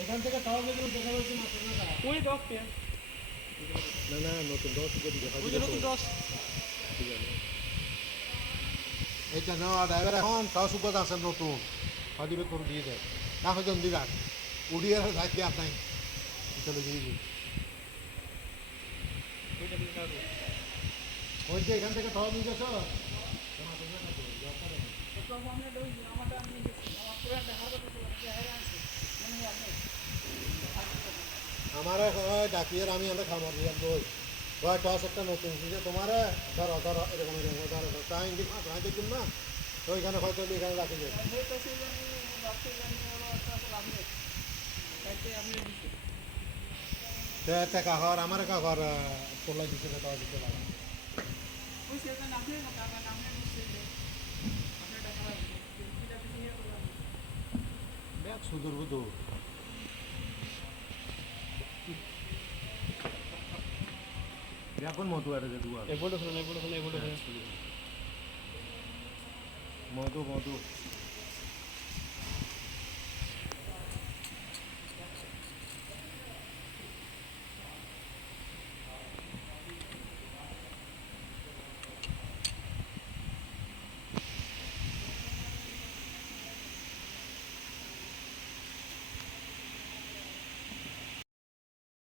এখান থেকে তাও যেগুলো দেখা যাচ্ছে না ওই 10 পেয়ার না না নতুন দশ করে দিকে ওই যে নতুন 10 ঠিক আছে এইটা নেওয়া ড্রাইভার এখন তাও সুপার আছে নতুন হদিবে তোর দিয়ে দেয় না হয়তো দিরাক উড়িয়ে রাখি আর নাই চলে দিয়ে দিই ওইটা দিকে কাটবো ওই যে এখান থেকে তাও নিয়ে গেছো তো আমরা ওই আমারটা নিয়ে গেছি আমার পুরাটা হারবার দিতে লাগে হেরে আছে মনে হয় আপনি আমার ডাকিয়ে আমি আমরা খামার দিয়ে বই ওই টস একটা নতুন দিয়েছে তোমার ধরো ধরো এরকম এরকম ধরো ধরো তাই ইন্দি তাই দেখুন না তো ওইখানে হয়তো এখানে রাখি যায় এই তো সেই জানি রাখতে জানি আবার তারপর আপনি তাইতে আপনি দিছি টাকা হওয়ার আমার কাকার তোলা দিতে টাকা দিতে লাগে ওই সেটা নামে না কাকা নামে দিছি আপনি টাকা লাগবে কিটা দিছি নিয়ে করলাম ব্যাগ সুদূর বুধু এখন মধু আর দুয়া এ বড় হলো না বড় হলো এ বড় হলো মধু মধু